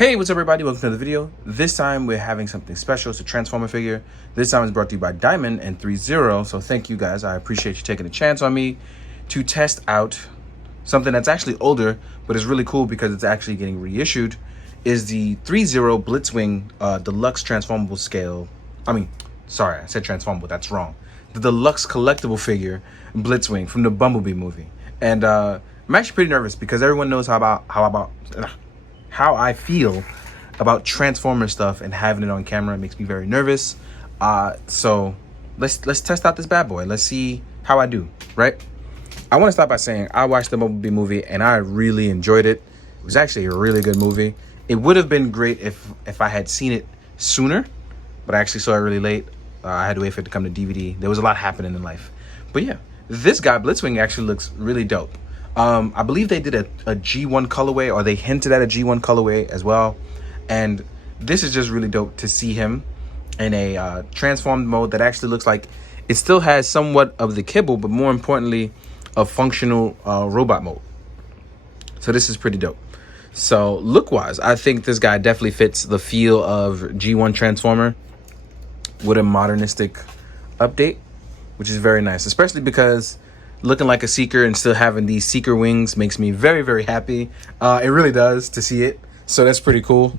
Hey, what's up everybody? Welcome to the video. This time we're having something special. It's a Transformer figure. This time it's brought to you by Diamond and ThreeZero. So thank you guys. I appreciate you taking a chance on me to test out something that's actually older, but is really cool because it's actually getting reissued. Is the ThreeZero BLITZWING Deluxe Transformable Scale. Sorry, I said transformable. That's wrong. The Deluxe Collectible Figure BLITZWING from the Bumblebee movie. And I'm actually pretty nervous because everyone knows how I feel about Transformer stuff, and having it on camera makes me very nervous. So let's test out this bad boy. Let's see how I do, right? I want to start by saying I watched the Bumblebee movie and I really enjoyed it. It was actually a really good movie. It would have been great if I had seen it sooner, but I actually saw it really late. I had to wait for it to come to DVD. There was a lot happening in life. But yeah, this guy, BLITZWING, actually looks really dope. I believe they did a G1 colorway, or they hinted at a G1 colorway as well. And this is just really dope to see him in a transformed mode that actually looks like it still has somewhat of the kibble, but more importantly, a functional robot mode. So this is pretty dope. So look-wise, I think this guy definitely fits the feel of G1 Transformer with a modernistic update, which is very nice, especially because looking like a Seeker and still having these Seeker wings makes me very, very happy. It really does to see it. So that's pretty cool.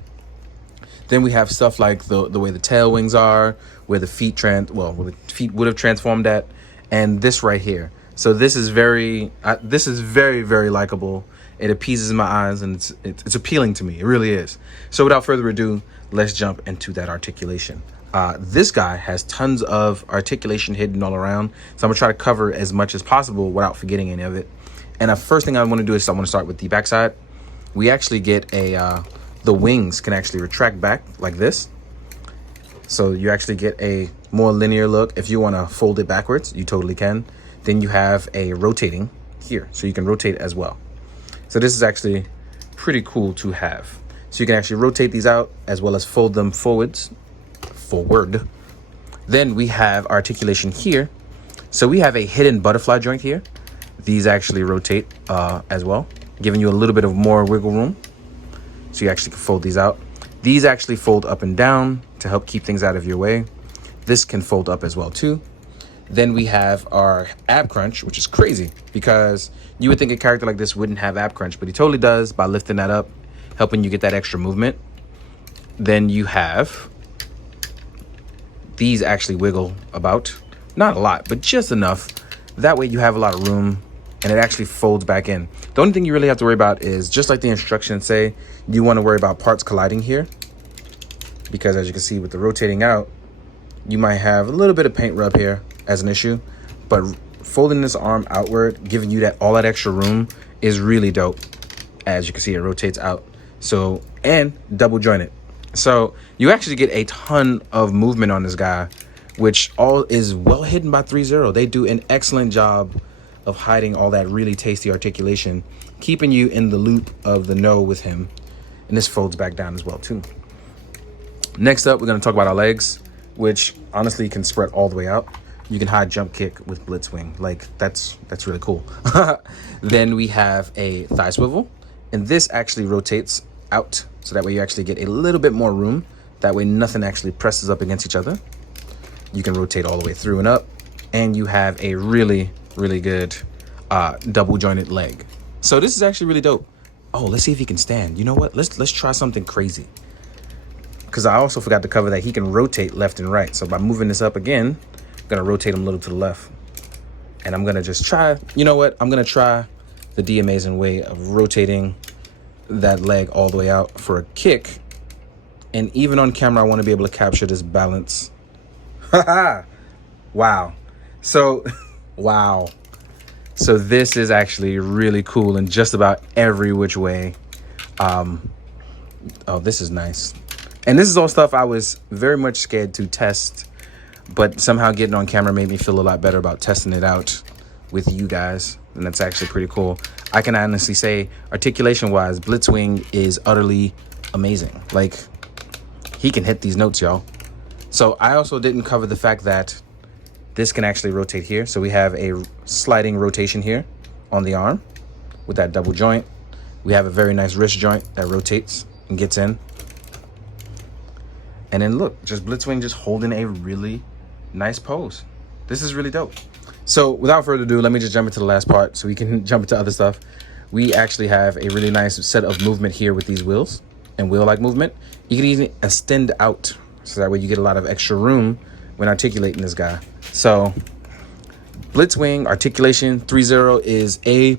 Then we have stuff like the way the tail wings are, where the feet where the feet would have transformed at, and this right here. So this is very, very likable. It appeases my eyes, and it's appealing to me. It really is. So without further ado, let's jump into that articulation. This guy has tons of articulation hidden all around, so I'm gonna try to cover as much as possible without forgetting any of it. And the first thing I want to do is I want to start with the backside. We actually get the wings can actually retract back like this, so you actually get a more linear look. If you want to fold it backwards, you totally can. Then you have a rotating here, so you can rotate as well. So this is actually pretty cool to have. So you can actually rotate these out as well as fold them forward. Then we have articulation here. So we have a hidden butterfly joint here. These actually rotate as well, giving you a little bit of more wiggle room. So you actually can fold these out. These actually fold up and down to help keep things out of your way. This can fold up as well too. Then we have our ab crunch, which is crazy because you would think a character like this wouldn't have ab crunch, but he totally does by lifting that up, helping you get that extra movement. Then you have these actually wiggle about, not a lot, but just enough. That way you have a lot of room and it actually folds back in. The only thing you really have to worry about is, just like the instructions say, you want to worry about parts colliding here, because as you can see with the rotating out, you might have a little bit of paint rub here as an issue, but folding this arm outward, giving you all that extra room is really dope. As you can see, it rotates out. So, and double jointed. So you actually get a ton of movement on this guy, which all is well hidden by ThreeZero. They do an excellent job of hiding all that really tasty articulation, keeping you in the loop of the know with him. And this folds back down as well too. Next up, we're going to talk about our legs, which honestly can spread all the way out. You can hide jump kick with BLITZWING. Like that's really cool. Then we have a thigh swivel, and this actually rotates out, so that way you actually get a little bit more room. That way nothing actually presses up against each other. You can rotate all the way through and up, and you have a really good double jointed leg. So this is actually really dope. Oh, let's see if he can stand. You know what, let's try something crazy, because I also forgot to cover that he can rotate left and right. So by moving this up again, I'm gonna rotate him a little to the left, and I'm gonna just try, you know what, I'm gonna try the D-Amazing way of rotating that leg all the way out for a kick. And even on camera, I want to be able to capture this balance. Wow. So wow. So this is actually really cool in just about every which way. Oh, this is nice. And this is all stuff I was very much scared to test, but somehow getting on camera made me feel a lot better about testing it out with you guys. And that's actually pretty cool. I can honestly say, articulation wise, BLITZWING is utterly amazing. Like, he can hit these notes, y'all. So I also didn't cover the fact that this can actually rotate here. So we have a sliding rotation here on the arm with that double joint. We have a very nice wrist joint that rotates and gets in. And then look, just BLITZWING just holding a really nice pose. This is really dope. So without further ado, let me just jump into the last part so we can jump into other stuff. We actually have a really nice set of movement here with these wheels and wheel-like movement. You can even extend out so that way you get a lot of extra room when articulating this guy. So BLITZWING Articulation 3.0 is A++,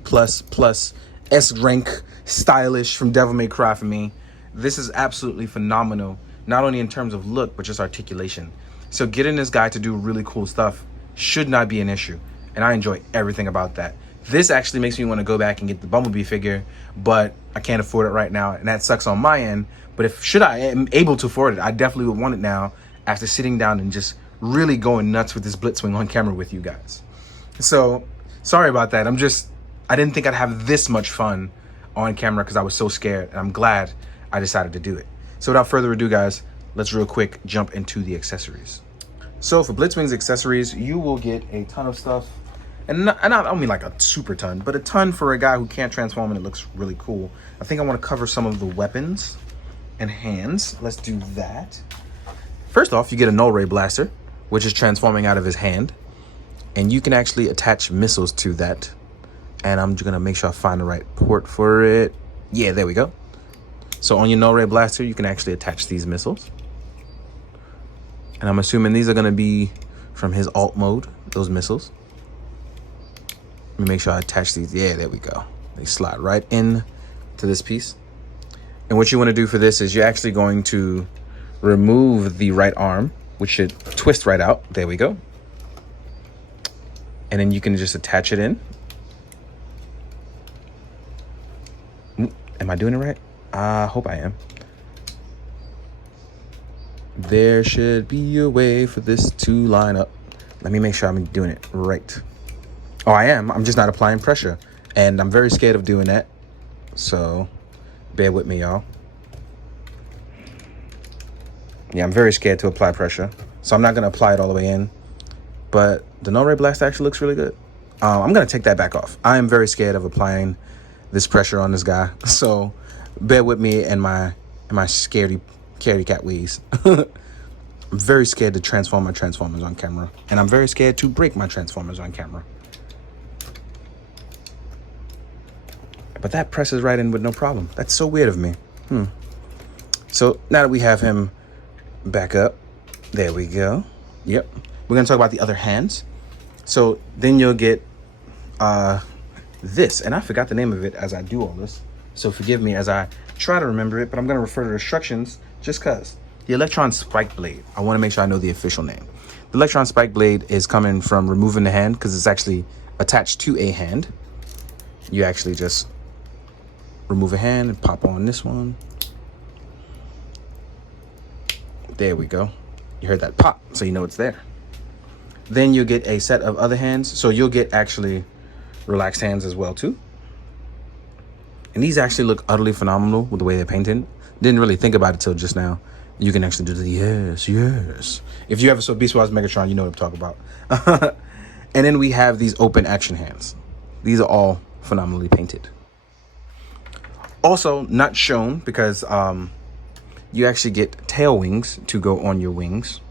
S rank, stylish from Devil May Cry for me. This is absolutely phenomenal, not only in terms of look, but just articulation. So getting this guy to do really cool stuff should not be an issue. And I enjoy everything about that. This actually makes me want to go back and get the Bumblebee figure, but I can't afford it right now, and that sucks on my end. But should I am able to afford it, I definitely would want it now after sitting down and just really going nuts with this BLITZWING on camera with you guys. So sorry about that. I didn't think I'd have this much fun on camera because I was so scared, and I'm glad I decided to do it. So without further ado, guys, let's real quick jump into the accessories. So for BLITZWING's accessories, you will get a ton of stuff. And not, I don't mean like a super ton, but a ton for a guy who can't transform and it looks really cool. I think I want to cover some of the weapons and hands. Let's do that. First off, you get a null ray blaster, which is transforming out of his hand. And you can actually attach missiles to that. And I'm just going to make sure I find the right port for it. Yeah, there we go. So on your null ray blaster, you can actually attach these missiles. And I'm assuming these are going to be from his alt mode, those missiles. Let me make sure I attach these. Yeah, there we go. They slide right in to this piece. And what you want to do for this is you're actually going to remove the right arm, which should twist right out. There we go. And then you can just attach it in. Am I doing it right? I hope I am. There should be a way for this to line up. Let me make sure I'm doing it right. Oh, I am. I'm just not applying pressure. And I'm very scared of doing that. So bear with me, y'all. Yeah, I'm very scared to apply pressure. So I'm not going to apply it all the way in. But the null ray blast actually looks really good. I'm going to take that back off. I am very scared of applying this pressure on this guy. So bear with me and my scaredy cat ways. I'm very scared to transform my Transformers on camera. And I'm very scared to break my Transformers on camera. But that presses right in with no problem. That's so weird of me. So now that we have him back up, there we go. Yep. We're going to talk about the other hands. So then you'll get this. And I forgot the name of it as I do all this. So forgive me as I try to remember it. But I'm going to refer to the instructions just because. The Electron Spike Blade. I want to make sure I know the official name. The Electron Spike Blade is coming from removing the hand because it's actually attached to a hand. You actually just remove a hand and pop on this one. There we go. You heard that pop, so you know it's there. Then you'll get a set of other hands. So you'll get actually relaxed hands as well too. And these actually look utterly phenomenal with the way they're painted. Didn't really think about it till just now. You can actually do the yes, yes. If you ever saw Beast Wars Megatron, you know what I'm talking about. And then we have these open action hands. These are all phenomenally painted. Also not shown because you actually get tail wings to go on your wings.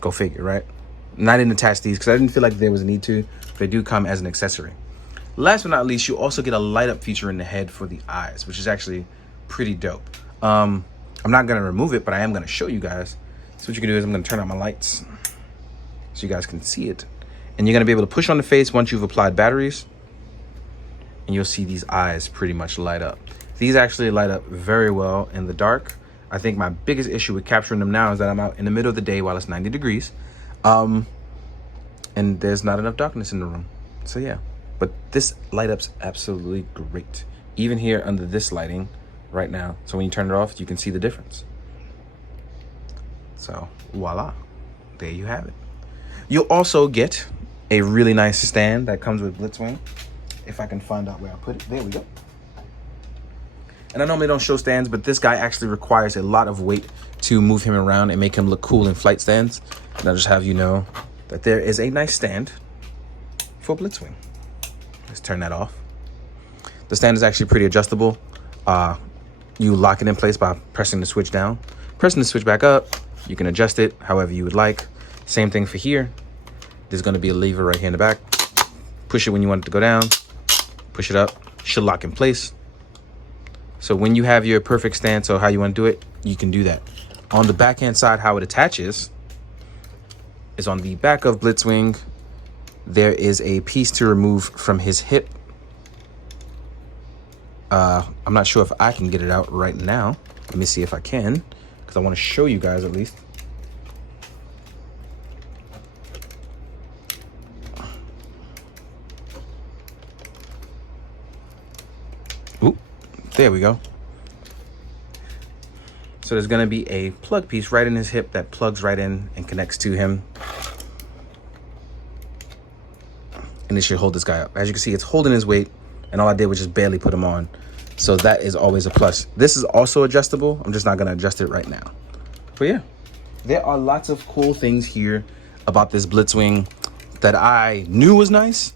Go figure, right? And I didn't attach these because I didn't feel like there was a need to. They do come as an accessory. Last but not least, you also get a light up feature in the head for the eyes, which is actually pretty dope. I'm not going to remove it, but I am going to show you guys. So what you can do is I'm going to turn on my lights so you guys can see it. And you're going to be able to push on the face once you've applied batteries. And you'll see these eyes pretty much light up. These actually light up very well in the dark. I think my biggest issue with capturing them now is that I'm out in the middle of the day while it's 90 degrees. And there's not enough darkness in the room. So yeah, but this light up's absolutely great. Even here under this lighting right now. So when you turn it off, you can see the difference. So voila, there you have it. You'll also get a really nice stand that comes with BLITZWING. If I can find out where I put it. There we go. And I normally don't show stands, but this guy actually requires a lot of weight to move him around and make him look cool in flight stands. And I'll just have you know that there is a nice stand for BLITZWING. Let's turn that off. The stand is actually pretty adjustable. You lock it in place by pressing the switch down. Pressing the switch back up, You can adjust it however you would like. Same thing for here. There's going to be a lever right here in the back. Push it when you want it to go down. Push it up. Should lock in place. So when you have your perfect stance or how you want to do it, you can do that. On the backhand side, how it attaches is on the back of BLITZWING. There is a piece to remove from his hip. I'm not sure if I can get it out right now. Let me see if I can, because I want to show you guys at least. Ooh, there we go. So there's going to be a plug piece right in his hip that plugs right in and connects to him. And it should hold this guy up. As you can see, it's holding his weight, and all I did was just barely put him on. So that is always a plus. This is also adjustable. I'm just not going to adjust it right now. But yeah, there are lots of cool things here about this BLITZWING that I knew was nice.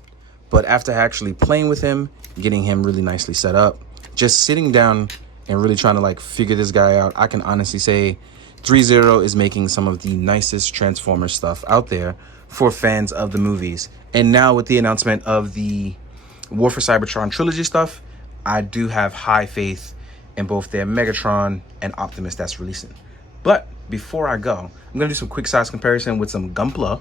But after actually playing with him, getting him really nicely set up, just sitting down and really trying to like figure this guy out, I can honestly say ThreeZero is making some of the nicest Transformer stuff out there for fans of the movies. And now with the announcement of the War for Cybertron trilogy stuff, I do have high faith in both their Megatron and Optimus that's releasing. But before I go, I'm going to do some quick size comparison with some Gunpla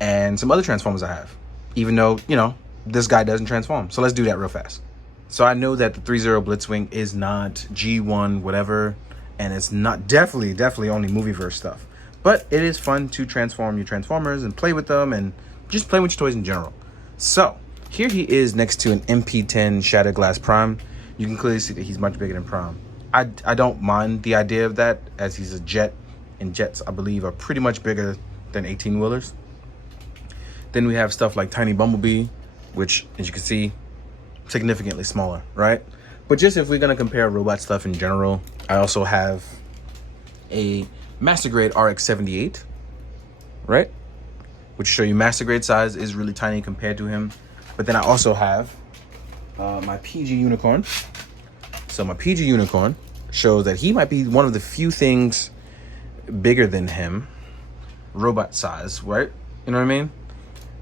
and some other Transformers I have, even though, you know, this guy doesn't transform. So let's do that real fast. So I know that the ThreeZero BLITZWING is not G1 whatever, and it's not definitely only movieverse stuff. But it is fun to transform your Transformers and play with them and just play with your toys in general. So here he is next to an MP10 Shattered Glass Prime. You can clearly see that he's much bigger than Prime. I don't mind the idea of that, as he's a jet, and jets, I believe, are pretty much bigger than 18-wheelers. Then we have stuff like Tiny Bumblebee, which, as you can see, significantly smaller, right? But just if we're going to compare robot stuff in general, I also have a Master Grade RX-78, right? Which show you Master Grade size is really tiny compared to him. But then I also have my PG Unicorn. So my PG Unicorn shows that he might be one of the few things bigger than him, robot size, right? You know what I mean?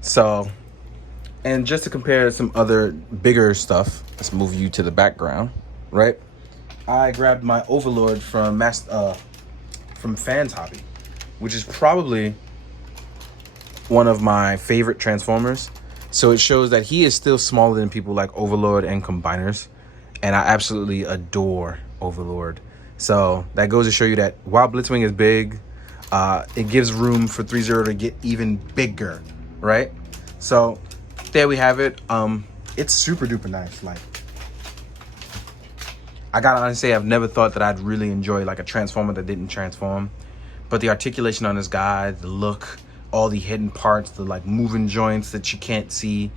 So, and just to compare some other bigger stuff, let's move you to the background, right? I grabbed my Overlord from Fans Hobby, which is probably one of my favorite Transformers. So it shows that he is still smaller than people like Overlord and Combiners. And I absolutely adore Overlord. So that goes to show you that while BLITZWING is big, it gives room for ThreeZero to get even bigger, right? So there we have it. It's super duper nice. Like, I gotta honestly say, I've never thought that I'd really enjoy like a Transformer that didn't transform. But the articulation on this guy, the look, all the hidden parts, the like moving joints that you can't see,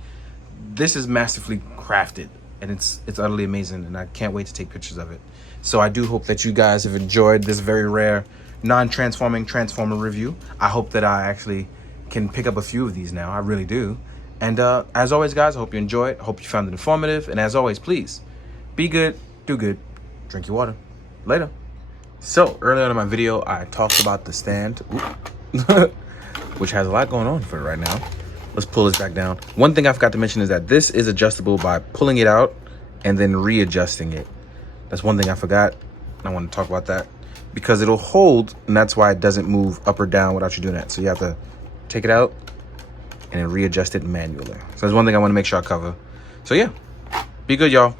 this is masterfully crafted, and it's utterly amazing, and I can't wait to take pictures of it. So I do hope that you guys have enjoyed this very rare non-transforming Transformer review. I hope that I actually can pick up a few of these now. I really do. And as always, guys, I hope you enjoyed. I hope you found it informative. And as always, please be good, do good, drink your water. Later. So earlier in my video, I talked about the stand, which has a lot going on for it right now. Let's pull this back down. One thing I forgot to mention is that this is adjustable by pulling it out and then readjusting it. That's one thing I forgot. I want to talk about that because it'll hold, and that's why it doesn't move up or down without you doing that. So you have to take it out and then readjust it manually. So that's one thing I want to make sure I cover. So yeah, be good, y'all.